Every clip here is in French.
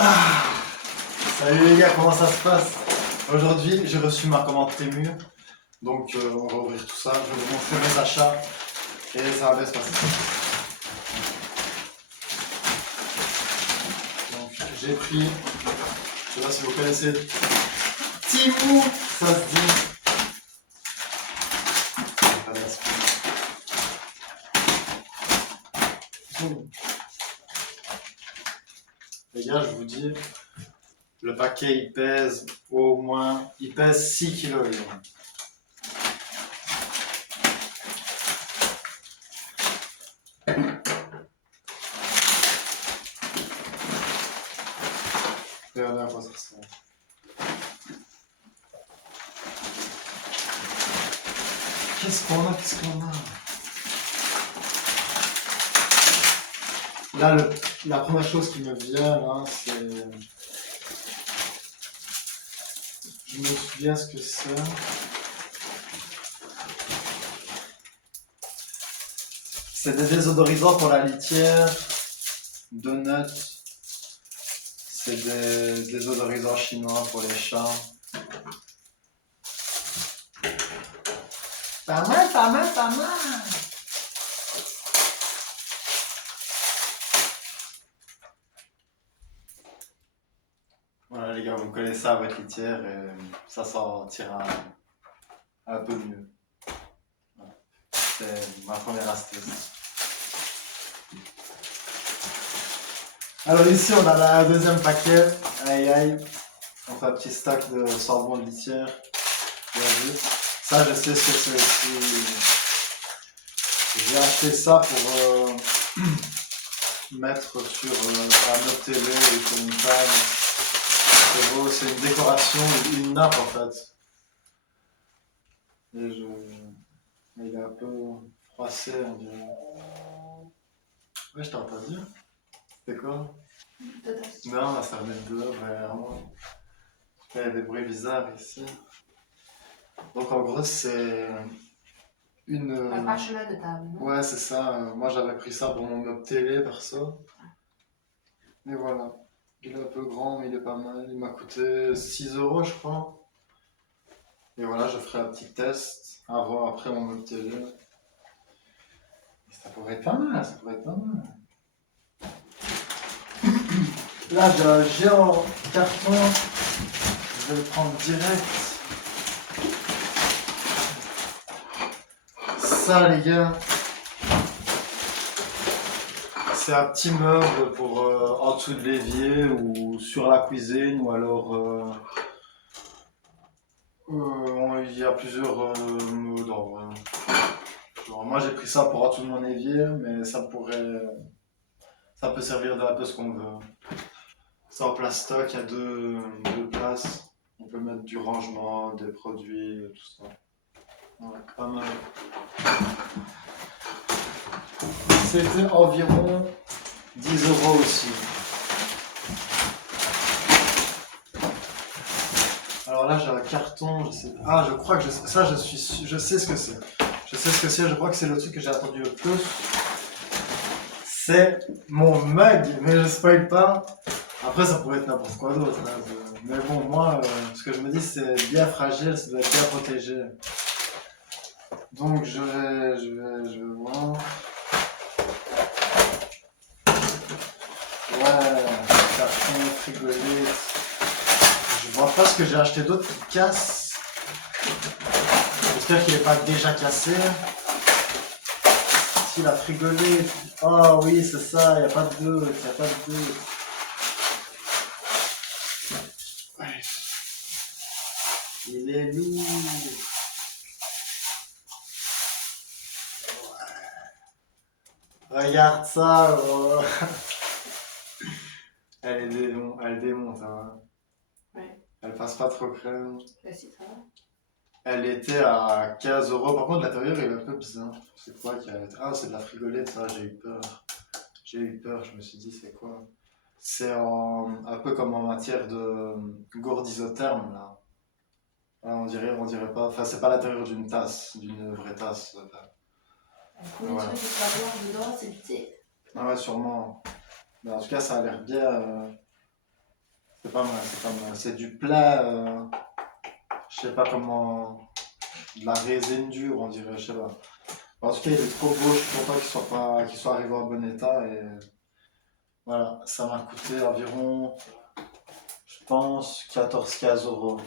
Ah, salut les gars, comment ça se passe? Aujourd'hui, j'ai reçu ma commande Temu. Donc, on va ouvrir tout ça. Je vais vous montrer mes achats et ça va bien se passer. Donc, j'ai pris, je sais pas si vous connaissez, Temu, ça se dit. Les gars, je vous dis, le paquet il pèse au moins, il pèse 6 kilos. Les gars. Regardez à quoi ça ressemble. Qu'est-ce qu'on a? Là, la première chose qui me vient, là, c'est... Je me souviens ce que c'est. C'est des désodorisants pour la litière, Donut. C'est des désodorisants chinois pour les chats. Pas mal. Voilà les gars, vous connaissez ça à votre litière et ça sentira un peu mieux. Voilà. C'est ma première astuce. Alors ici on a un deuxième paquet. Aïe. On fait un petit stock de savon de litière. Bien vu. Ça je sais ce que c'est aussi. J'ai acheté ça pour mettre sur un autre télé ou sur une table. C'est beau, c'est une décoration, une nappe en fait. Et il est un peu froissé, on dirait. Ouais, je t'ai entendu. C'était quoi? Non, ça venait de dehors, vraiment. Il y a des bruits bizarres ici. Donc en gros, c'est une... Un parchemin de table, non? Ouais, c'est ça. Moi, j'avais pris ça pour mon meuble télé, perso. Et voilà. Il est un peu grand, mais il est pas mal. Il m'a coûté 6 €, je crois. Et voilà, je ferai un petit test à voir après mon meuble télé. Et ça pourrait être pas mal, Là, j'ai un géant carton. Je vais le prendre direct. Ça, les gars, c'est un petit meuble pour en dessous de l'évier ou sur la cuisine ou alors il y a plusieurs modes en vrai. Genre, moi j'ai pris ça pour en dessous de mon évier, mais ça peut servir d'un peu ce qu'on veut. C'est en plastoc, il y a deux places. On peut mettre du rangement, des produits, tout ça. Ouais, pas mal. C'était environ 10 € aussi. Alors là j'ai un carton, je sais. Ah, je crois que je sais ce que c'est. Je crois que c'est le truc que j'ai attendu le plus. C'est mon mug, mais je spoil pas. Après ça pourrait être n'importe quoi d'autre. Hein. Mais bon, moi, ce que je me dis c'est bien fragile, ça doit être bien protégé. Donc je vais voir. Ouais, carton, frigolite. Je vois pas ce que j'ai acheté d'autre qui casse. J'espère qu'il n'est pas déjà cassé. Si la frigolite. Oh oui, c'est ça, il n'y a pas de doute, Ouais. Il est lourd. Ouais. Regarde ça. Oh. Elle démonte, hein. Ouais. Elle passe pas trop crème. Bah si, ça va. Elle était à 15 €. Par contre, l'intérieur est un peu bizarre. C'est quoi qu'il y a? Ah, c'est de la frigolette, ça, j'ai eu peur. Je me suis dit, c'est quoi? C'est un peu comme en matière de gourde isotherme, là. Ah, on dirait pas. Enfin, c'est pas l'intérieur d'une tasse, d'une vraie tasse. Le premier truc que tu vas voir dedans, c'est du thé. Ah ouais, sûrement. Mais en tout cas, ça a l'air bien. C'est pas mal, c'est pas mal. C'est du plat, je sais pas comment. De la résine dure, on dirait, je sais pas. En tout cas, il est trop beau, je suis content qu'il soit arrivé en bon état. Et voilà, ça m'a coûté environ, je pense, 14-15 euros.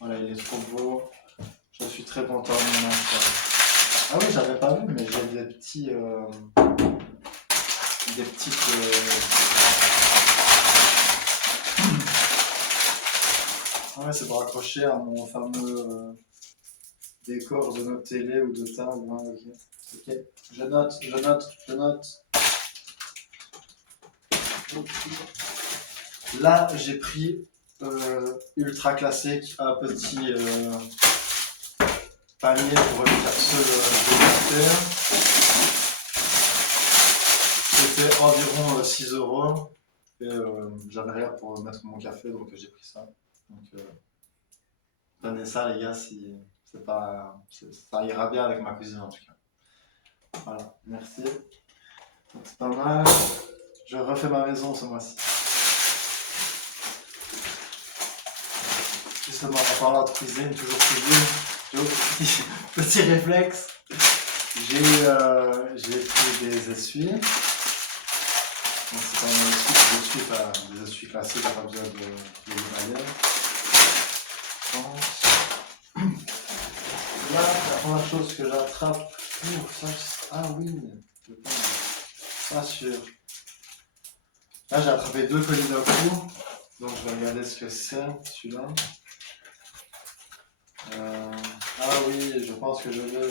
Voilà, il est trop beau. Je suis très content de mon achat. Ah oui, j'avais pas vu, mais j'ai des petits. Des petites. Ah ouais, c'est pour accrocher à mon fameux décor de notre télé ou de table. Ouais, ok. Ok. Je note, je note, je note. Là, j'ai pris ultra classique, un petit panier pour une capsule de café. C'était environ 6 euros. Et j'avais rien pour mettre mon café, donc j'ai pris ça. Donc prenez ça, les gars, si c'est pas, ça ira bien avec ma cuisine en tout cas. Voilà, merci. Donc, c'est pas mal. Je refais ma maison ce mois-ci. Justement, en parlant de cuisine, toujours cuisine, petit réflexe. J'ai pris des essuies. Donc c'est pas un essuie, des essuies classiques, pas besoin de les évaluer. Là, la première chose que j'attrape, ah oui, je pense, pas sûr. Là, j'ai attrapé 2 colis d'un coup, donc je vais regarder ce que c'est, celui-là. Ah oui, je pense que je l'ai.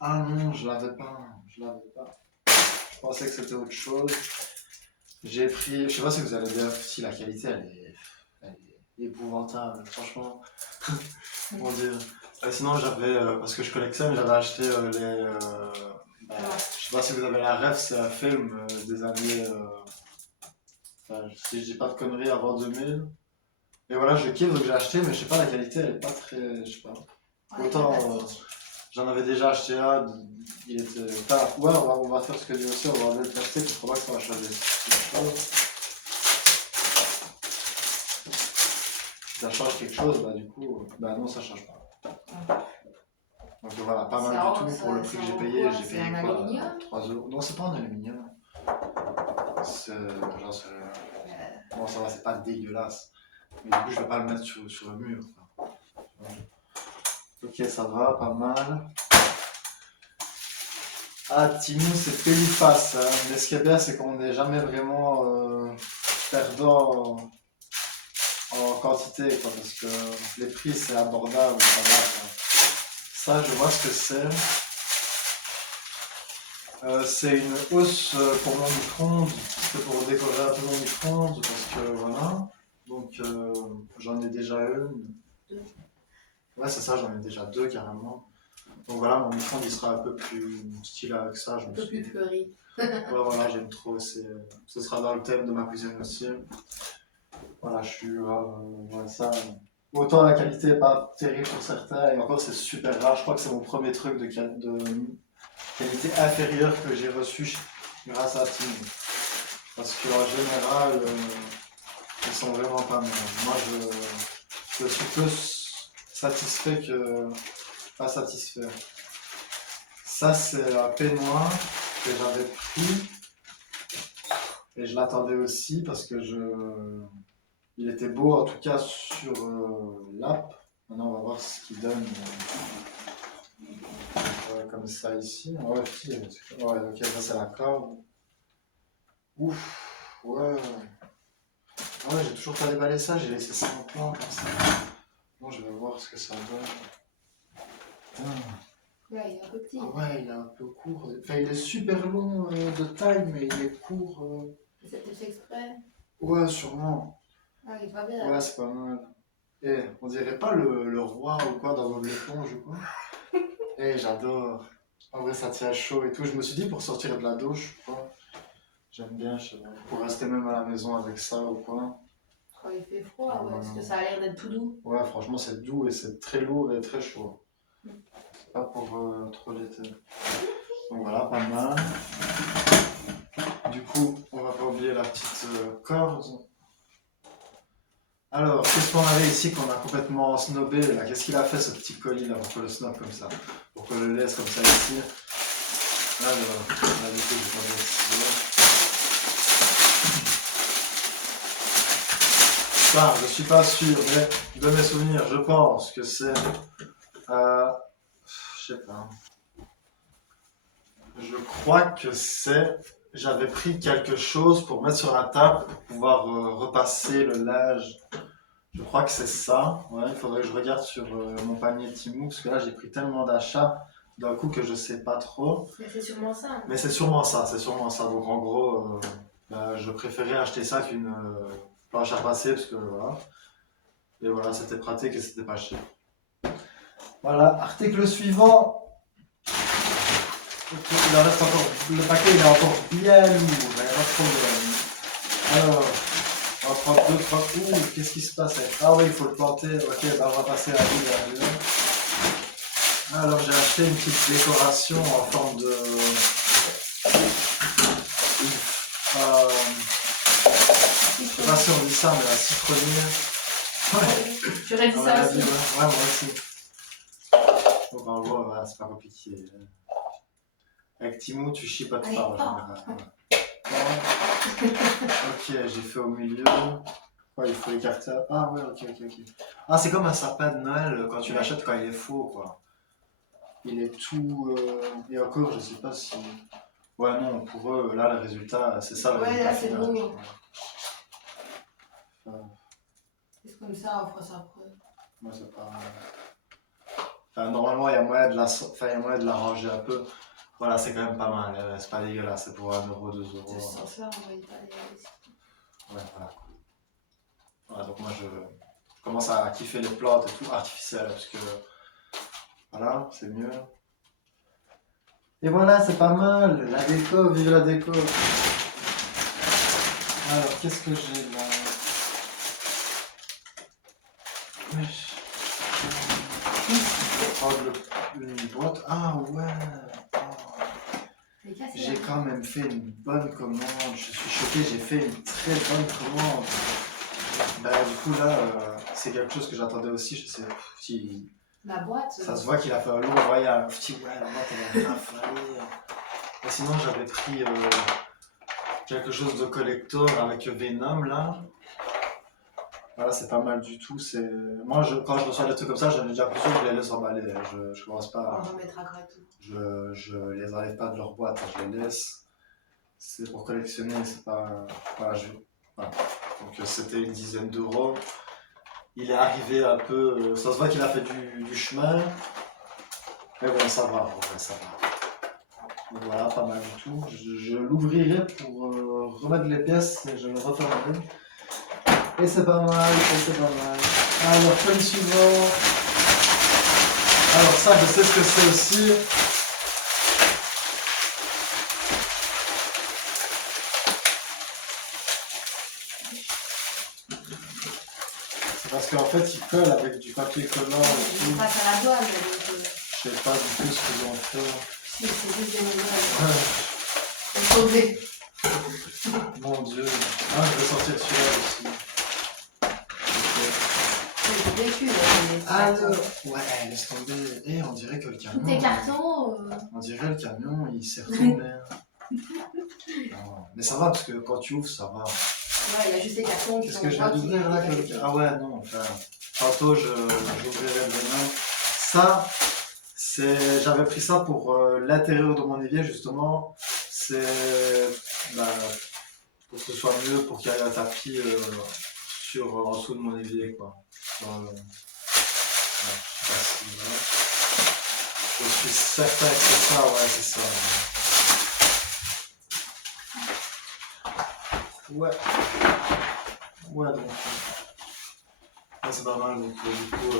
Ah non, je l'avais pas. Je pensais que c'était autre chose. J'ai pris, je sais pas si vous allez bien, si la qualité elle est épouvantable, franchement. Mon Dieu. Sinon j'avais, parce que je collectionne, j'avais acheté je sais pas si vous avez la ref, c'est un film des années, si je dis pas de conneries, avant 2000. Et voilà, je kiffe, donc j'ai acheté, mais je sais pas, la qualité elle est pas très, je sais pas. Autant j'en avais déjà acheté un, il était. Enfin, ouais, on va faire ce que dit aussi, on va enlever le plastique, il faudra que ça va changer. Si ça change quelque chose, bah du coup, bah non, ça change pas. Donc voilà, pas mal du tout pour le prix que j'ai payé. J'ai payé quoi 3 euros. Non, c'est pas en aluminium. J'en sais rien. Bon, ça va, c'est pas dégueulasse. Mais du coup, je vais pas le mettre sur le mur. Ok, ça va, pas mal. Ah, Timou, c'est Péliface. Hein. Mais ce qui est bien, c'est qu'on n'est jamais vraiment perdant en quantité, quoi, parce que les prix, c'est abordable. Ça va, quoi. Ça, je vois ce que c'est. C'est une hausse pour mon micro-ondes. C'est pour décorer un peu mon micro-ondes, parce que voilà. Donc, j'en ai déjà une. Ouais, c'est ça, j'en ai déjà 2 carrément. Donc voilà, mon micro-ondes il sera un peu plus stylé avec ça. Un peu plus fleuri. Ouais, voilà, j'aime trop. Ce sera dans le thème de ma cuisine aussi. Voilà, je suis. Ouais, ça. Autant la qualité n'est pas terrible pour certains, et encore c'est super rare. Je crois que c'est mon premier truc de qualité inférieure que j'ai reçu grâce à Tim. Parce qu'en général, ils sont vraiment pas mal. Moi, je suis plus satisfait que pas satisfait. Ça, c'est un peignoir que j'avais pris et je l'attendais aussi parce que il était beau en tout cas sur l'app. Maintenant, on va voir ce qu'il donne comme ça ici. Ouais, ok, ça c'est la corde. Ouf, ouais. Ah ouais, j'ai toujours pas déballé ça, j'ai laissé ça en plan comme ça. Bon, je vais voir ce que ça donne. Ouais, il est un peu petit. Ah ouais, il est un peu court. Enfin, il est super long de taille, mais il est court. C'était fait exprès. Ouais, sûrement. Ah, il va bien. Ouais, c'est pas mal. Eh, on dirait pas le roi ou quoi dans Bob l'éponge ou quoi. Eh, j'adore. En vrai, ça tient chaud et tout. Je me suis dit pour sortir de la douche, quoi. J'aime bien, je sais pas. Pour rester même à la maison avec ça ou quoi. Quand il fait froid, ouais, parce que ça a l'air d'être tout doux. Ouais, franchement, c'est doux et c'est très lourd et très chaud. pas pour trop l'été. Donc voilà, pas mal. Du coup, on va pas oublier la petite corde. Alors, qu'est-ce qu'on avait ici qu'on a complètement snobé là? Qu'est-ce qu'il a fait ce petit colis là pour qu'on le snob comme ça? Pour qu'on le laisse comme ça ici? Alors, là du coup, j'ai pas de ça, je suis pas sûr, mais de mes souvenirs, je pense que c'est... je sais pas. Je crois que c'est... J'avais pris quelque chose pour mettre sur la table pour pouvoir repasser le linge. Je crois que c'est ça. Ouais, il faudrait que je regarde sur mon panier Temu, parce que là j'ai pris tellement d'achats d'un coup que je sais pas trop. Mais c'est sûrement ça. Mais c'est sûrement ça, c'est sûrement ça. Donc en gros, je préférais acheter ça qu'une planche à repasser, parce que voilà. Et voilà, c'était pratique et c'était pas cher. Voilà, article suivant. Ok, il en reste encore. Le paquet il est encore bien lourd, il n'y a pas de problème. Alors, on va prendre 2, 3. Ouh, qu'est-ce qui se passe avec... Ah oui, il faut le planter. Ok, bah on va passer à la vidéo. Alors, j'ai acheté une petite décoration en forme de. Je sais pas si on dit ça, mais la citronnière. Ouais. J'aurais dit On ça l'a aussi. dit, ouais, moi aussi. Bon, bah, ouais, voilà, c'est pas compliqué. Avec Timo, tu chipotes pas en général. Ouais. Ok, j'ai fait au milieu. Ouais, il faut écarter. Ah ouais, ok. Ah, c'est comme un sapin de Noël quand tu l'achètes quand il est faux, quoi. Il est tout. Et encore, je sais pas si. Ouais, non, pour eux, là, le résultat, c'est ça le Ouais, résultat là, c'est final. beau. C'est comme ça, on fera ça après. Moi, c'est pas. Enfin, normalement, il y a moyen de la, enfin, il y a moyen de la ranger un peu. Voilà, c'est quand même pas mal. C'est pas dégueulasse, c'est pour 1 euro, 2 euros. De ce sens-là, on voyait pas les. Ouais, voilà. Voilà, donc moi, je commence à kiffer les plantes et tout artificielles parce que. Voilà, c'est mieux. Et voilà, c'est pas mal. La déco, vive la déco. Alors, qu'est-ce que j'ai là? Wesh. Une boîte. Ah ouais. Oh. J'ai quand même fait une bonne commande. Je suis choqué, j'ai fait une très bonne commande. Bah, du coup, là, c'est quelque chose que j'attendais aussi. Je sais si. La boîte. Ça se voit qu'il a fait un lourd. Ouais, il y a un petit. Ouais, la boîte, elle est rafalée. Et sinon, j'avais pris quelque chose de collector avec Venom là. Voilà, c'est pas mal du tout. C'est... Moi, quand je reçois des trucs comme ça, j'en ai déjà plusieurs, je les laisse emballer. Je commence pas. On remettra grave tout. Je les enlève pas de leur boîte, je les laisse. C'est pour collectionner, c'est pas. Voilà, voilà. Donc c'était une dizaine d'euros. Il est arrivé un peu. Ça se voit qu'il a fait du chemin. Mais bon, ça va, ouais, ça va. Donc voilà, pas mal du tout. Je l'ouvrirai pour remettre les pièces et je le refermerai. Et c'est pas mal, Alors, colis suivant. Alors ça, je sais ce que c'est aussi. C'est parce qu'en fait, il colle avec du papier collant et tout. On passe à la douane. Donc, je sais pas du tout ce qu'ils ont fait. si, c'est juste des nouvelles. Ouais. C'est sauvé. Mon dieu. Ah, je vais sortir celui-là aussi. J'ai vécu. Alors, ouais, laisse tomber. Et on dirait que le camion. Tous tes cartons. On dirait le camion, il s'est retourné. Non, mais ça va parce que quand tu ouvres, ça va. Ouais, il y a juste les cartons qui Qu'est-ce sont que je viens d'ouvrir là Ah ouais, non, enfin. Tantôt, j'ouvrirai le Venom. Ça, c'est. J'avais pris ça pour l'intérieur de mon évier, justement. C'est. Bah, pour que ce soit mieux, pour qu'il y ait un tapis en dessous de mon évier, quoi. Ouais, je sais pas si, je suis certain que c'est ça, ouais, c'est ça. Ouais. Ouais, donc. Ouais, c'est pas mal, donc du coup,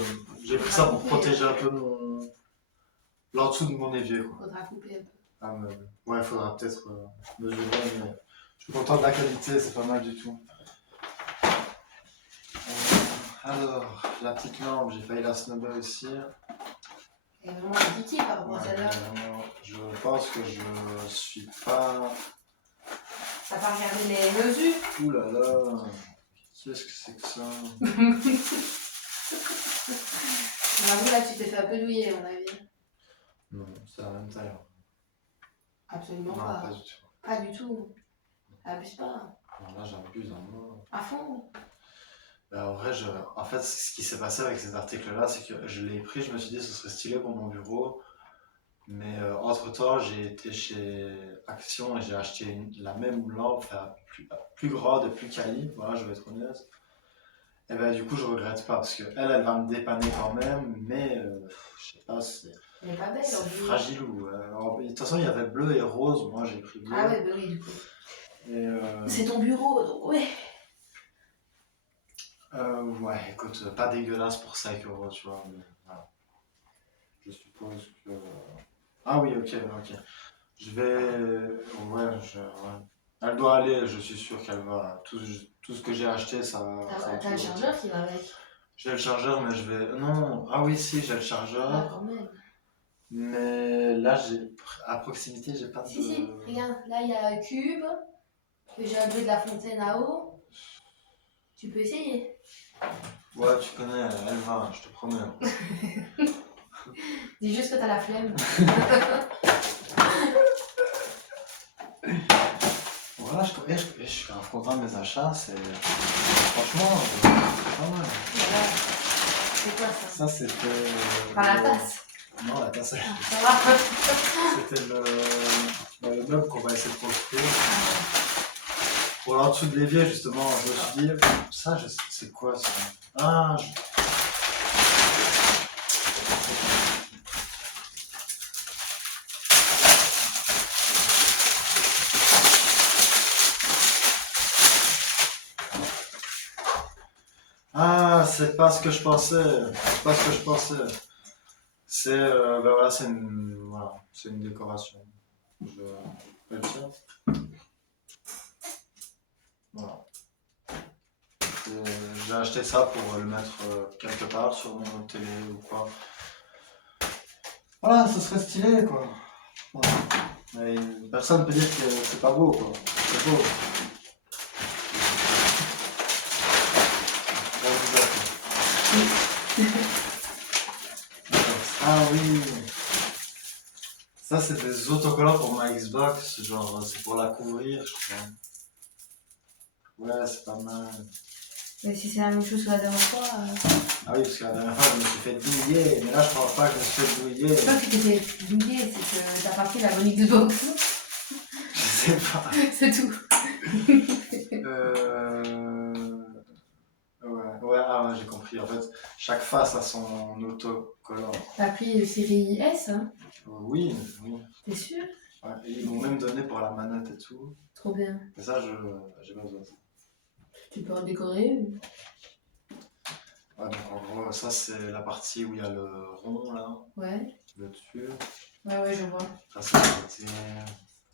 j'ai pris ça pour protéger un peu l'en dessous de mon évier, quoi. Faudra couper un peu. Ah, mais... Ouais, il faudra peut-être mesurer, mais je suis content de la qualité, c'est pas mal du tout. Alors, la petite lampe, j'ai failli la snobber aussi. Elle est vraiment compliquée par rapport à Ouais, celle-là. vraiment, je pense que je suis pas. T'as pas regardé les mesures? Ouh là là, qu'est-ce que c'est que ça? J'avoue, là, tu t'es fait un peu douiller, à mon avis. Non, c'est la même taille. Absolument Non, pas. pas du tout. Pas du tout. Abuse pas. Non, là, j'abuse un mot. À fond. Bah, en vrai, en fait, ce qui s'est passé avec ces articles-là, c'est que je l'ai pris, je me suis dit ce serait stylé pour mon bureau. Mais entre-temps, j'ai été chez Action et j'ai acheté la même lampe, enfin, plus grande et plus quali, voilà, je vais être honnête. Et ben du coup, je regrette pas parce que elle va me dépanner quand même, mais je sais pas, Elle est pas belle, c'est en plus. fragile. Alors, de toute façon, il y avait bleu et rose, moi j'ai pris bleu. Ah ouais, bah oui, du coup. Et, C'est ton bureau, donc ouais. ouais, écoute, pas dégueulasse pour 5 euros, tu vois, mais voilà. Je suppose que. Ah oui, ok. Je vais. Ouais. Elle doit aller, je suis sûr qu'elle va. Tout ce que j'ai acheté, ça va. T'as le chargeur qui va avec. J'ai le chargeur, mais je vais. Non, ah oui, si, j'ai le Ah, chargeur. quand même. Mais là, à proximité, j'ai pas de. Si, regarde, là, il y a un cube. J'ai un bleu de la fontaine à eau. Tu peux essayer. Ouais, tu connais, elle va, je te promets. Dis juste que t'as la flemme. Voilà, je suis grave content de mes achats, c'est. Franchement, pas mal. Voilà. C'est quoi ça? Ça, c'était. Pas la tasse. Non, la tasse, Ah, ça va. c'était le meuble qu'on va essayer de construire. Pour l'en dessous de l'évier, justement, je me suis dit, ça, c'est quoi ça? Ah, Ah, c'est pas ce que je pensais. C'est pas ce que je pensais. C'est ben voilà, c'est une décoration. Je vais le dire. Voilà. J'ai acheté ça pour le mettre quelque part sur mon télé ou quoi. Voilà, ce serait stylé quoi. Voilà. Et personne ne peut dire que c'est pas beau quoi. C'est beau. Ah oui. Ça c'est des autocollants pour ma Xbox, genre c'est pour la couvrir je crois. Ouais, c'est pas mal. Mais si c'est la même chose que la dernière fois. Ah oui, parce que la dernière fois je me suis fait douiller, mais là je pense pas que je me suis fait douiller. C'est pas que tu t'es fait douiller, c'est que t'as pas pris la bonne Xbox. Je sais pas. C'est tout. Ouais, j'ai compris. En fait, chaque face a son autocollant. T'as pris série S, hein? Oui. T'es sûr? Ouais, et ils m'ont même donné pour la manette et tout. Trop bien. Et ça, j'ai pas besoin de ça. Tu peux en décorer. Ouais, donc en gros, ça c'est la partie où il y a le rond là, Ouais. le dessus. Ouais, je vois. Ça c'est le côté.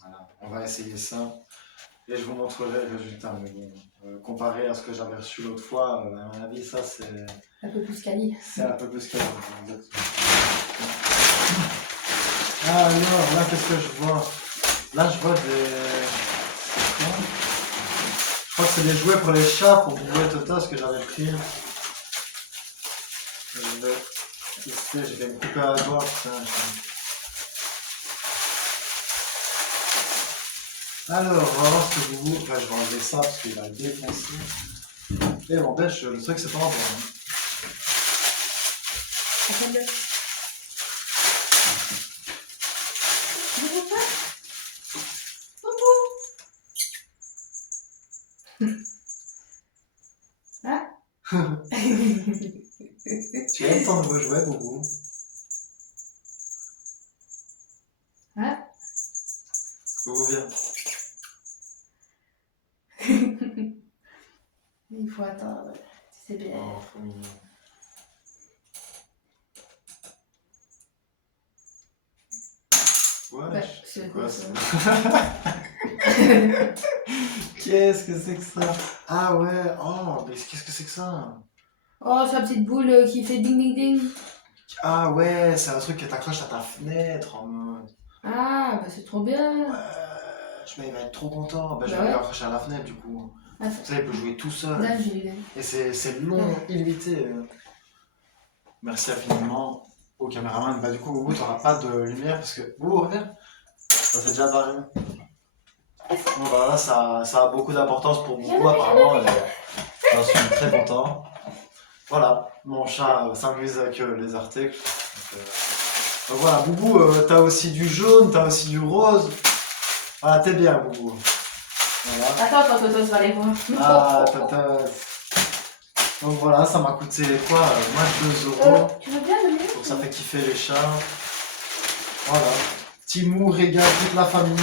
Voilà, on va essayer ça. Et je vous montrerai le résultat. Mais bon, comparé à ce que j'avais reçu l'autre fois, à mon avis, ça c'est. Un peu plus quali. C'est un peu plus calme. Exactement. Ah alors, là qu'est-ce que je vois? Là je vois des. C'est quoi? Je crois que c'est des jouets pour les chats pour Boulet Tota, ce que j'avais pris. Je vais tester, je vais me couper à la doigt, putain. Alors, on va voir ce que vous. Enfin, je vais enlever ça parce qu'il va le défoncer. Et n'empêche, le truc c'est pas en bon. Appelle-le. Hein? Tu aimes ton nouveau jouet, Boubou? Hein? Boubou, viens. Il faut attendre. C'est bien. Oh, trop mignon. Ouais, c'est quoi quoi ça? ça? Qu'est-ce que c'est que ça? Ah ouais, oh, mais qu'est-ce que c'est que ça? Oh, sa petite boule qui fait ding ding ding. Ah ouais, c'est un truc que t'accroches à ta fenêtre en mode. Ah, bah c'est trop bien. Ouais, il va être trop content. Bah, je Bah vais lui ouais. accrocher à la fenêtre du coup. Ah, Comme ça, il peut jouer tout seul. là, j'ai eu. Et c'est long, illimité. Merci infiniment au caméraman. Bah, du coup, Boubou, t'auras pas de lumière parce que. Boubou, reviens. Ça s'est déjà barré. Donc voilà, ça a beaucoup d'importance pour Boubou apparemment. Et j'en suis très content. Voilà, mon chat s'amuse avec les articles. Donc voilà, Boubou, t'as aussi du jaune, t'as aussi du rose. Ah, t'es bien, Boubou. Voilà. Attends, Toto, tu vas aller voir. Ah, donc voilà, ça m'a coûté quoi moins de 2 euros. Tu veux bien le mettre? Donc ça fait kiffer les chats. Voilà. Timou régale toute la famille.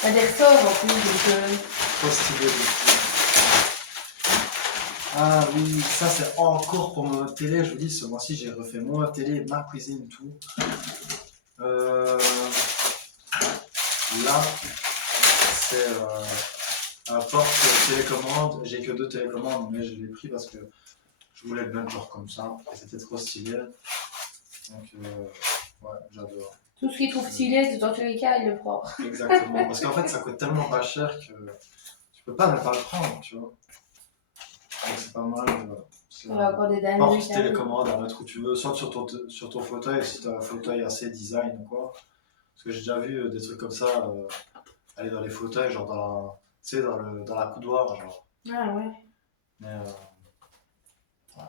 T'as des ressorts en plus, donc. Trop stylé. Ah oui, ça c'est encore pour ma télé. Je vous dis, ce mois-ci j'ai refait ma télé, ma cuisine, tout. Là, c'est un porte-télécommande. J'ai que 2 télécommandes, mais je l'ai pris parce que je voulais le mettre genre comme ça. Et c'était trop stylé. Donc, ouais, j'adore. Tout ce qu'il trouve stylé, dans tous les cas, il le prend. Exactement. Parce qu'en fait, ça coûte tellement pas cher que tu peux pas ne pas le prendre, tu vois. Donc, c'est pas mal. C'est On a encore des dingueries. porte télécommande à mettre où tu veux, soit sur ton fauteuil, si tu as un fauteuil assez design ou quoi. Parce que j'ai déjà vu des trucs comme ça aller dans les fauteuils, genre tu sais, dans la coudoir, genre. Ah ouais. Mais ouais,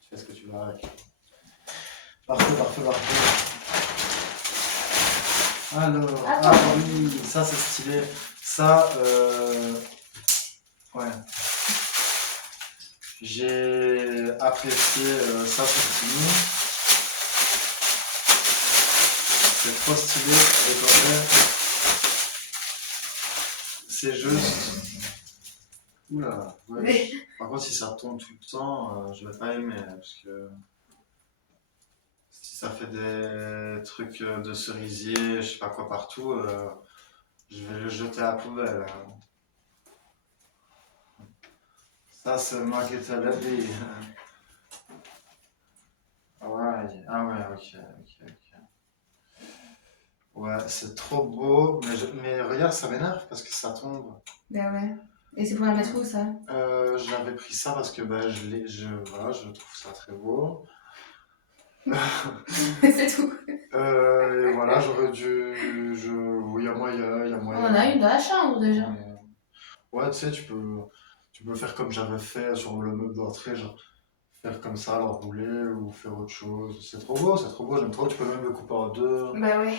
tu fais ce que tu veux avec. Parfait, parfait, parfait. Alors, ah oui, ça c'est stylé. Ça, ouais. J'ai apprécié ça sur Tiny. C'est trop stylé. Et en vrai, c'est juste. Oula, ouais. Mais... Par contre, si ça tombe tout le temps, je vais pas aimer. Parce que si ça fait des trucs de cerisier, je sais pas quoi partout, je vais le jeter à la poubelle. Ça, c'est moi qui te l'ai dit. Ouais, ah ouais, ok. Ouais, c'est trop beau, mais regarde, ça m'énerve parce que ça tombe. Ben ouais. Et c'est pour la mettre où ça? J'avais pris ça parce que bah, voilà, je trouve ça très beau. C'est tout. Et voilà, j'aurais dû. Oui, il y a moyen. On en a une dans la chambre déjà. Ouais, tu sais, tu peux faire comme j'avais fait sur le meuble d'entrée, genre faire comme ça, l'enrouler ou faire autre chose. C'est trop beau, j'aime trop. Tu peux même le couper en deux. Bah ouais.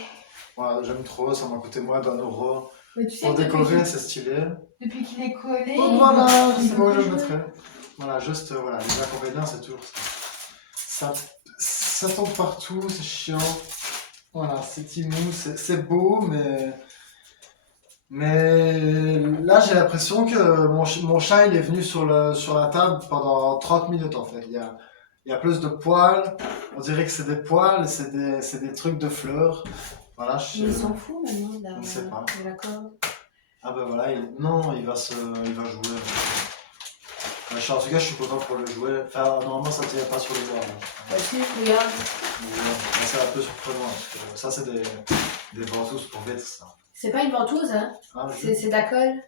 Ouais, j'aime trop, ça m'a coûté moins d'1 euro. Mais tu sais, Pour décorer, c'est stylé. depuis qu'il est collé. Donc voilà, je sais pas où je le mettrai. Voilà, juste, voilà, les inconvénients, c'est toujours ça. Ça tombe partout, c'est chiant. Voilà, c'est timide, c'est beau, mais là, j'ai l'impression que mon chat, il est venu sur la table pendant 30 minutes, en fait. Il y a plus de poils. On dirait que c'est des poils, c'est des trucs de fleurs. Voilà, Mais il s'en fout maintenant Je ne sais pas. de la corde. Ah ben voilà, non, il va jouer. En tout cas, je suis content pour le jouer. Enfin, normalement, ça ne tient pas sur les doigts. Bah si, regarde. C'est un peu surprenant. Parce que ça, c'est des ventouses pour vitres, ça. C'est pas une ventouse, hein. Ah, C'est de la colle.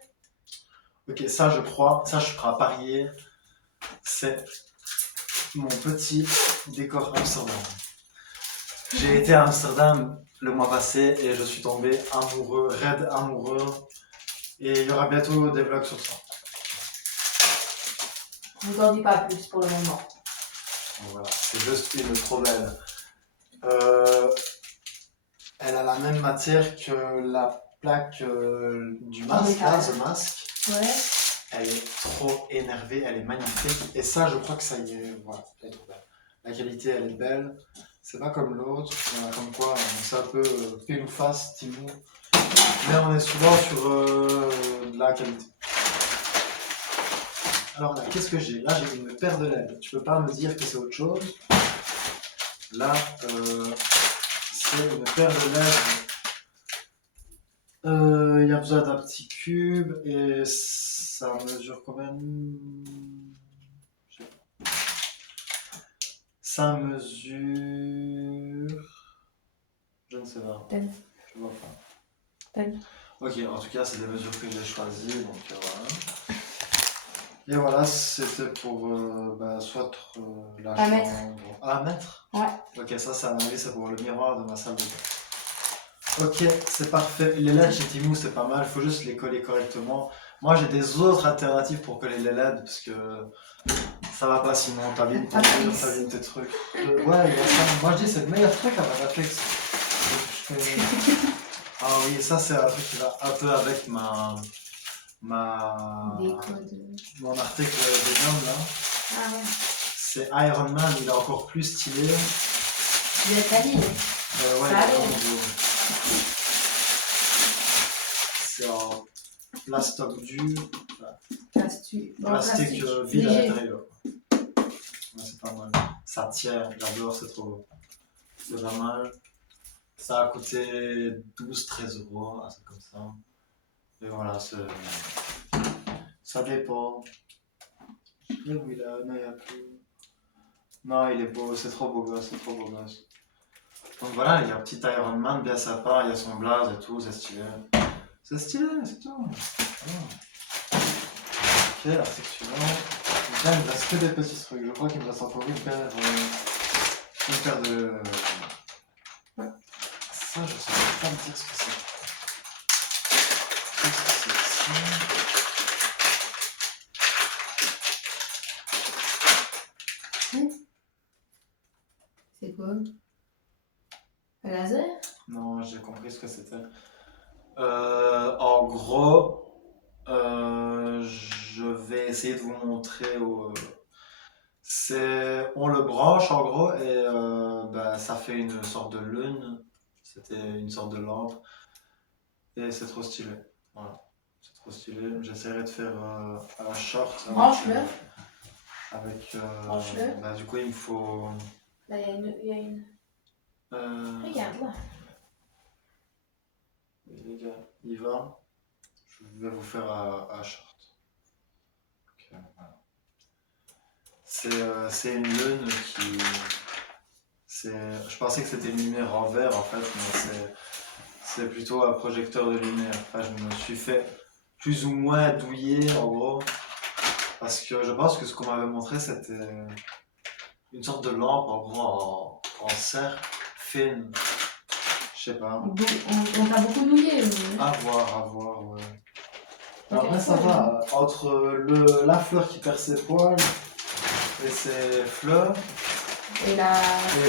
Ok, ça, je suis prêt à parier. C'est mon petit décor Amsterdam. J'ai été à Amsterdam le mois passé et je suis tombé amoureux, raide amoureux. Et il y aura bientôt des vlogs sur ça. Je vous en dis pas plus pour le moment. Donc voilà, c'est juste une trop belle. Elle a la même matière que la plaque du masque, là, The Mask. Ouais. Elle est trop énervée, elle est magnifique. Et ça, je crois que ça y est. Voilà, elle est trop belle. La qualité, elle est belle. C'est pas comme l'autre. Voilà, comme quoi, c'est un peu pile ou face, Timon. Mais on est souvent sur de la qualité. Alors là, qu'est-ce que j'ai? Là, j'ai une paire de LED. Tu peux pas me dire que c'est autre chose. Là, c'est une paire de LED. Il y a besoin d'un petit cube et ça mesure combien? Ça mesure... Je ne sais pas. Donne. Je vois pas. Donne. Ok, en tout cas, c'est des mesures que j'ai choisies, donc voilà. Et voilà, c'était pour soit la À chambre... mettre. À mettre. Ouais. Ok, ça, à mon avis, c'est pour le miroir de ma salle de bain. Ok, c'est parfait. Les LED chez Temu, c'est pas mal, faut juste les coller correctement. Moi, j'ai des autres alternatives pour coller les LED, parce que ça va pas sinon, t'abîmes ton mur, t'abîmes tes trucs. Ouais, il y a ça. Moi, je dis, c'est le meilleur truc à Mataflex. Ah oui, ça, c'est un truc qui va un peu avec Des codes. mon article Venom, là. Ah ouais. C'est Iron Man, il est encore plus stylé. Il est habillé. Ouais, Ça il est allait. vraiment beau. C'est en plastoc dur, plastique vide à Léger. l'intérieur. Ouais, c'est pas mal. Ça tient, j'adore, c'est trop beau. C'est pas mal. Ça a coûté 12-13 euros, un truc comme ça. Et voilà, ça dépend. Là où il a. Non, il y a plus. Non, il est beau, c'est trop beau gosse, c'est trop beau gosse. Donc voilà, il y a un petit Iron Man bien sympa, il y a son blaze et tout, c'est stylé. C'est stylé, c'est tout. Voilà. Ok, article suivant. Là, il me reste que des petits trucs. Je crois qu'il me reste encore une paire de. Ça, je sais pas me dire ce que c'est. Qu'est-ce que c'est que ça? C'est quoi? Un laser? Non, j'ai compris ce que c'était. En gros, je vais essayer de vous montrer. On le branche en gros et ça fait une sorte de lune. C'était une sorte de lampe et c'est trop stylé. Voilà, c'est trop stylé. J'essaierai de faire un short Branche-le. avec. Branche-le. Du coup, il me faut. Là, il y a une. Regarde là. Les gars, il va. Je vais vous faire un short. Ok, voilà. C'est une lune qui. Je pensais que c'était une lumière en vert en fait, mais c'est plutôt un projecteur de lumière. Enfin, je me suis fait plus ou moins douiller en gros, parce que je pense que ce qu'on m'avait montré c'était une sorte de lampe en gros en cercle fine. Je sais pas. On t'a beaucoup douillé. À voir, ouais. Ok, Après, ça ouais. va. Entre la fleur qui perd ses poils et ses fleurs, Et et le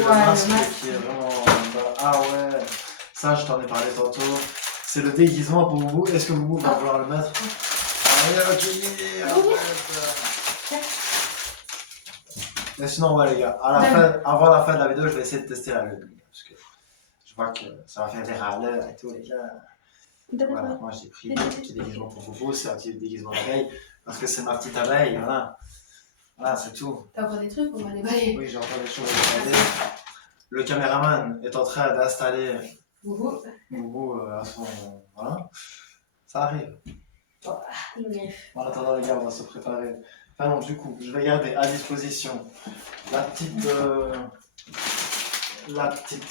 le masque qui est vraiment. Ah ouais, ça je t'en ai parlé tantôt. C'est le déguisement pour vous. Est-ce que vous va vouloir le mettre? Allez, ok, arrête. Mais sinon, ouais, les gars, avant la fin de la vidéo, je vais essayer de tester la lune. Parce que je vois que ça va faire des râleurs et tout, les gars. Voilà, moi j'ai pris un petit déguisement pour vous. C'est un petit déguisement d'abeille. Parce que c'est ma petite abeille, voilà. Voilà, c'est tout. T'as encore des trucs, on va les balayer. Oui, j'entends des choses à déballer. Le caméraman est en train d'installer Boubou à son. Voilà. Ça arrive. En attendant, les gars, on va se préparer. Enfin, non, du coup, je vais garder à disposition la petite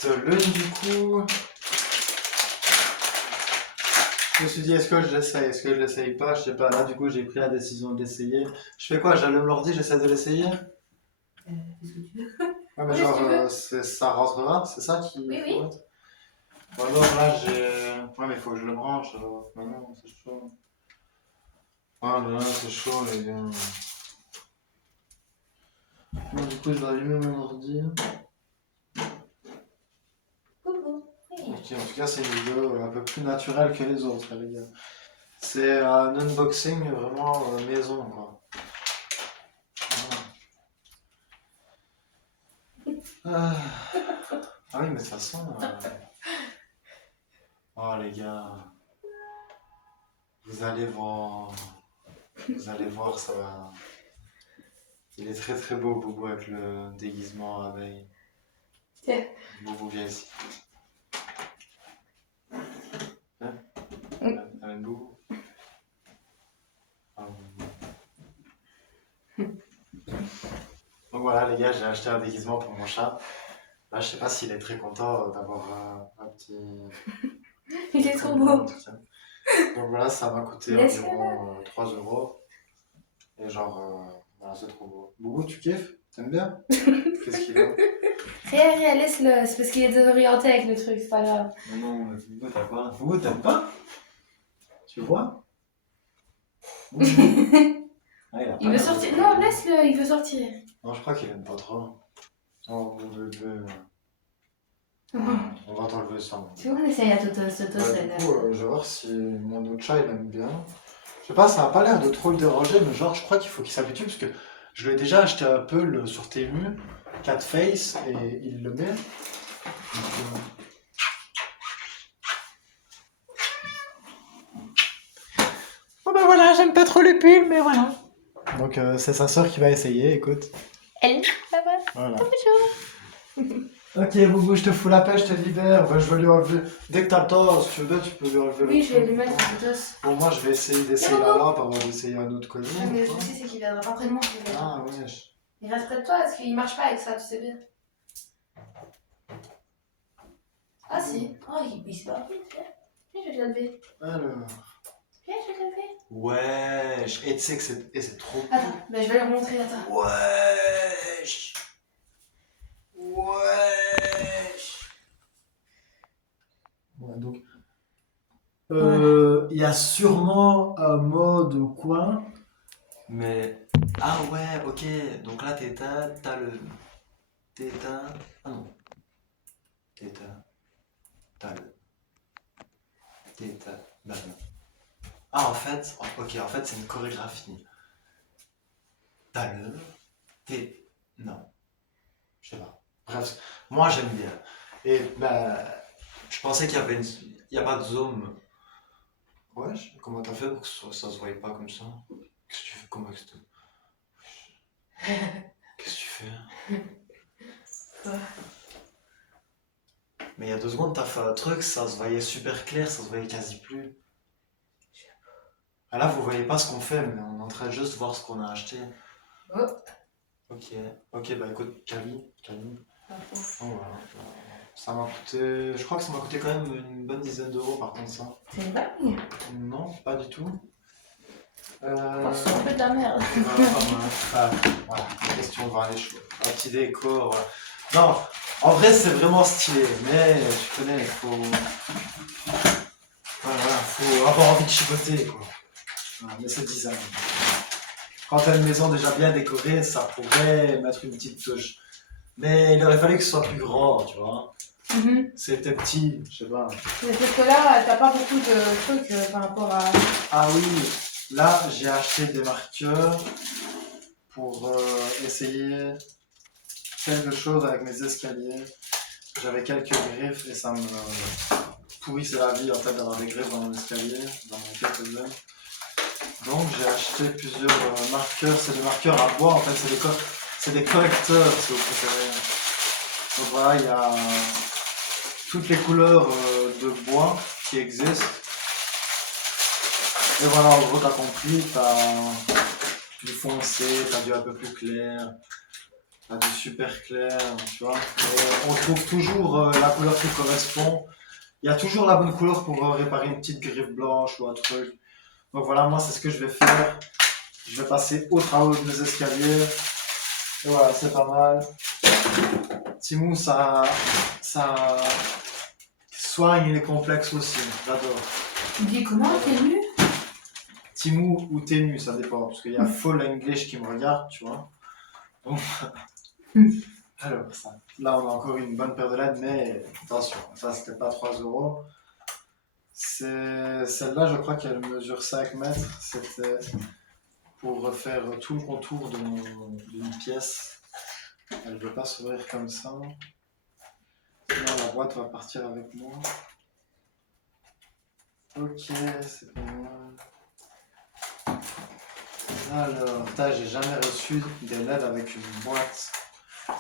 lune, du coup. Je me suis dit, est-ce que je l'essaye? Est-ce que je l'essaye pas? Je sais pas. Là, du coup, j'ai pris la décision d'essayer. Je fais quoi? J'allume l'ordi, j'essaie de l'essayer? Qu'est-ce que tu veux? Ouais, mais Oui, si tu veux. ça rentrera? C'est ça qui. Oui. Bon, alors là, j'ai. Ouais, mais il faut que je le branche. Alors. Mais non, c'est chaud. Ah là, c'est chaud, les gars. Bon, du coup, je vais allumer mon ordi. Coucou. Ok, en tout cas, c'est une vidéo un peu plus naturelle que les autres, les gars. C'est un unboxing vraiment maison, quoi. Voilà. Ah oui, mais de toute façon. Oh, les gars. Vous allez voir. Vous allez voir, ça va. Il est très très beau, Boubou, avec le déguisement abeille. Tiens. Boubou, viens ici. Hein? Amène Boubou. Ah, Boubou. Donc voilà, les gars, j'ai acheté un déguisement pour mon chat. Là, je sais pas s'il est très content d'avoir un petit. Il est trop déguisement, en beau. tout cas. Donc voilà, ça m'a coûté Laisse-le environ 3 euros. Et genre, voilà, c'est trop beau. Boubou, tu kiffes? T'aimes bien? Qu'est-ce qu'il a? Rien, laisse-le. C'est parce qu'il est désorienté avec le truc, c'est pas grave. Non, mais Boubou, t'as pas. Boubou, t'aimes pas? Tu vois? Boubou. Ah, il a pas Il veut l'air sortir. de- Non, laisse-le, il veut sortir. Non, je crois qu'il aime pas trop. Oh, mon bébé. Mhm. On va t'enlever ça. Mon. Tu vois, on essaye à Toto, Ouais, celle-là. du coup, je vais voir si mon autre chat il aime bien. Je sais pas, ça a pas l'air de trop le déranger, mais genre, je crois qu'il faut qu'il s'habitue parce que je lui ai déjà acheté un peu sur Temu, Cat Face, et il le met. Donc, oh ben voilà, j'aime pas trop le pull, mais voilà. Donc, c'est sa soeur qui va essayer, écoute. Elle, là-bas. Voilà. Bonjour. Ok, Boubou, je te fous la paix, je te libère. Ben, je vais lui enlever. Dès que t'as le temps, si tu veux bien, tu peux lui enlever Oui, le je vais truc. lui mettre un Totos. Bon, moi, je vais essayer d'essayer la lampe avant d'essayer un autre collier. Mais le souci, c'est qu'il viendra pas près de moi. Ah, wesh. Il reste près de toi parce qu'il marche pas avec ça, tu sais bien. Ah si. Oh, il pisse pas. Viens, je vais te lever. Alors. Viens, je vais te lever. Wesh. Et tu sais que c'est trop cool. Attends, ben, je vais lui montrer, attends. Wesh. Wesh. Ouais, donc. Il y a sûrement un mode coin. Mais. Ah ouais, ok. Donc là, t'as le. T'éteins. Ah non. T'éteins. T'as le. T'éteins. Bah non. Ah, en fait, ok, en fait, c'est une chorégraphie. T'as le. T'es. Non. Je sais pas. Bref, moi j'aime bien. Et bah, je pensais qu'il y avait une. Il n'y a pas de zoom. Ouais, comment t'as fait pour que ça se voie pas comme ça? Qu'est-ce que tu fais? Comment est-ce que Qu'est-ce que tu fais? Quoi? Mais il y a 2 secondes, t'as fait un truc, ça se voyait super clair, ça se voyait quasi plus. Ah là, vous voyez pas ce qu'on fait, mais on est en train de juste voir ce qu'on a acheté. Oh. Ok, bah écoute, Cali. Ah, bon. Oh, voilà. Ça m'a coûté. Je crois que ça m'a coûté quand même une bonne dizaine d'euros par contre, ça. C'est une bague? Non, pas du tout. Oh, c'est un peu de la merde. Voilà, question de voir les choses. Un petit décor, voilà. Non, en vrai, c'est vraiment stylé, mais tu connais, il faut. Voilà, faut avoir envie de chipoter, quoi. Voilà, mais c'est design. Quand t'as une maison déjà bien décorée, ça pourrait mettre une petite touche. Mais il aurait fallu que ce soit plus grand, tu vois. C'était petit, je sais pas. Mais parce que là, t'as pas beaucoup de trucs par rapport à. Ah oui, là j'ai acheté des marqueurs pour essayer quelque chose avec mes escaliers. J'avais quelques griffes et ça me pourrissait la vie en fait d'avoir des griffes dans mon escalier, dans mon quelques-uns. Donc j'ai acheté plusieurs marqueurs, c'est des marqueurs à bois en fait, c'est des correcteurs si vous préférez. Donc voilà, il y a toutes les couleurs de bois qui existent. Et voilà, en gros, t'as compris, t'as du foncé, t'as du un peu plus clair, t'as du super clair, tu vois. Et on trouve toujours la couleur qui correspond. Il y a toujours la bonne couleur pour réparer une petite griffe blanche ou un truc. Donc voilà, moi, c'est ce que je vais faire. Je vais passer au travaux de mes escaliers. Et voilà, c'est pas mal. Timou, ça soigne les complexes aussi. J'adore. Tu dis comment, t'es nu? Timou ou Temu, ça dépend. Parce qu'il y a Full English qui me regarde, tu vois. Donc, alors, ça. Là, on a encore une bonne paire de LED, mais attention, ça, c'était pas 3 euros. Celle-là, je crois qu'elle mesure 5 mètres. C'était pour refaire tout le contour d'une pièce. Elle ne veut pas s'ouvrir comme ça. Sinon, la boîte va partir avec moi. Ok, c'est pas mal. Alors, j'ai jamais reçu des LED avec une boîte.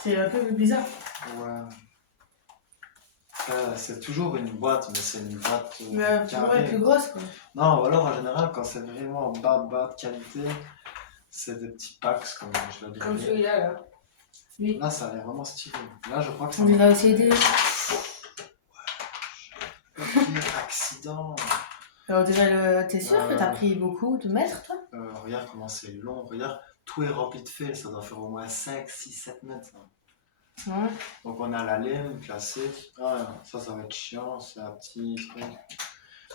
C'est un peu bizarre. Ouais. C'est toujours une boîte, mais c'est une boîte Mais carrée. plus grosse, quoi. Non, ou alors en général, quand c'est vraiment bas de qualité, c'est des petits packs comme je l'ai dit. Comme celui-là, là. Oui. Là, ça a l'air vraiment stylé. Là, je crois que ça On dirait OCD. Pire accident. Alors déjà, t'es sûr que t'as pris beaucoup de mètres, toi? Regarde comment c'est long. Regarde, tout est rempli de fils. Ça doit faire au moins 5, 6, 7 mètres. Ça. Ouais. Donc, on a la laine classique. Ah, ça va être chiant. C'est un petit truc.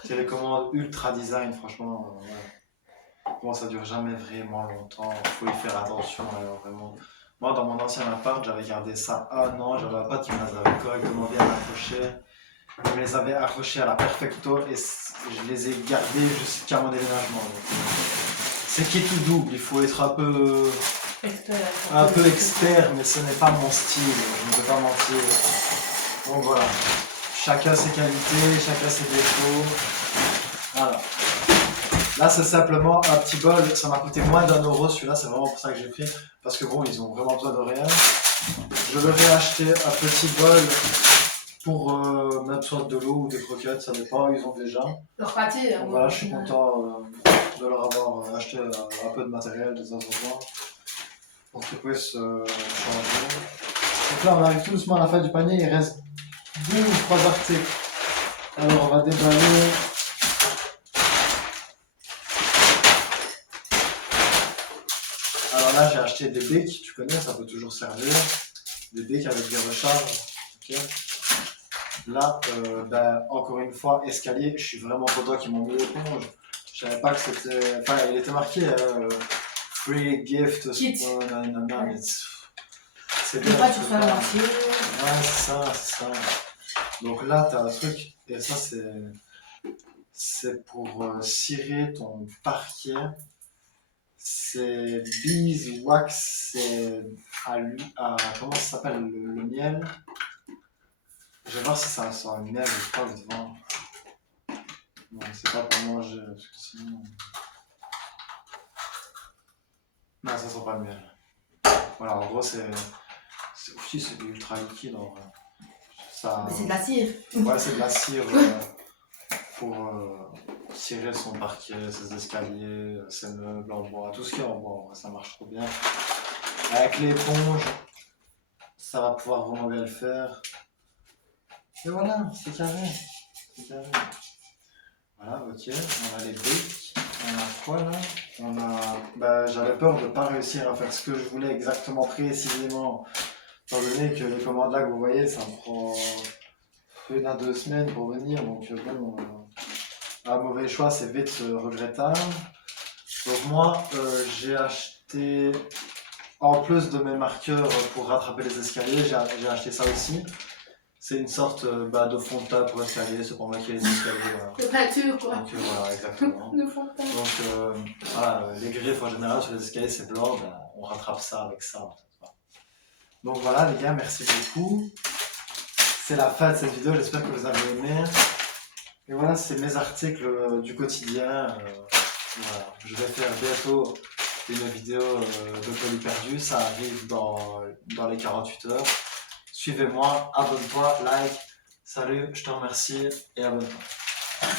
Télécommande ultra design, franchement. Ouais. Bon, ça dure jamais vraiment longtemps. Faut y faire attention, alors vraiment. Moi, dans mon ancien appart, j'avais gardé ça un an. J'avais un pote qui me les avait correctement bien accrochés. Il me les avait accrochés à la perfecto et je les ai gardés jusqu'à mon déménagement. C'est qui tout double, il faut être un peu expert, mais ce n'est pas mon style, je ne veux pas mentir. Donc voilà, chacun ses qualités, chacun ses défauts. Voilà. Là, c'est simplement un petit bol, ça m'a coûté moins d'1 € celui-là, c'est vraiment pour ça que j'ai pris. Parce que bon, ils ont vraiment besoin de rien. Je leur ai acheté un petit bol pour mettre soit de l'eau ou des croquettes, ça dépend, ils ont déjà. Leur pâté. Donc voilà, je suis content de leur avoir acheté un peu de matériel de temps en temps pour qu'ils puissent changer. Donc là, on arrive tout doucement à la fin du panier, il reste 2 ou 3 articles. Alors on va déballer. Alors là, j'ai acheté des béques, tu connais, ça peut toujours servir. Des béques avec des recharges. Okay. Là, encore une fois, escalier, je suis vraiment content qu'ils m'ont mis l'éponge. Je savais pas que c'était. Enfin, il était marqué free gift. Mais c'est bien. Pas tu fais la moitié. Ouais, c'est ça. Donc là, t'as un truc, et ça, c'est pour cirer ton parquet. C'est beeswax, c'est comment ça s'appelle, le miel. Je vais voir si ça sent le miel, je crois, devant. Non, c'est pas pour manger, parce que sinon. Non, ça sent pas le miel. Voilà, en gros, c'est ultra liquide en vrai. Ça... Mais c'est de la cire. Ouais, c'est de la cire pour cirer son parquet, ses escaliers, ses meubles en bois, tout ce qui est en bois, en vrai, ça marche trop bien. Avec l'éponge, ça va pouvoir vraiment bien le faire. Et voilà, c'est carré. Voilà, ok, on a les briques. On a quoi là? J'avais peur de ne pas réussir à faire ce que je voulais exactement précisément. Étant donné que les commandes là que vous voyez, ça me prend plus d'2 semaines pour venir. Donc bon, un mauvais choix, c'est vite regrettable. Donc moi, j'ai acheté, en plus de mes marqueurs pour rattraper les escaliers, j'ai acheté ça aussi. C'est une sorte de fond de teint pour escalier, c'est pour maquiller les escaliers. Voilà. De peinture, quoi. Donc voilà, exactement. De fond de teint. Donc voilà, les griffes en général sur les escaliers c'est blanc, on rattrape ça avec ça. En fait. Donc voilà les gars, merci beaucoup. C'est la fin de cette vidéo, j'espère que vous avez aimé. Et voilà, c'est mes articles du quotidien. Voilà. Je vais faire bientôt une vidéo de colis perdu, ça arrive dans les 48 heures. Suivez-moi, abonne-toi, like. Salut, je te remercie et abonne-toi.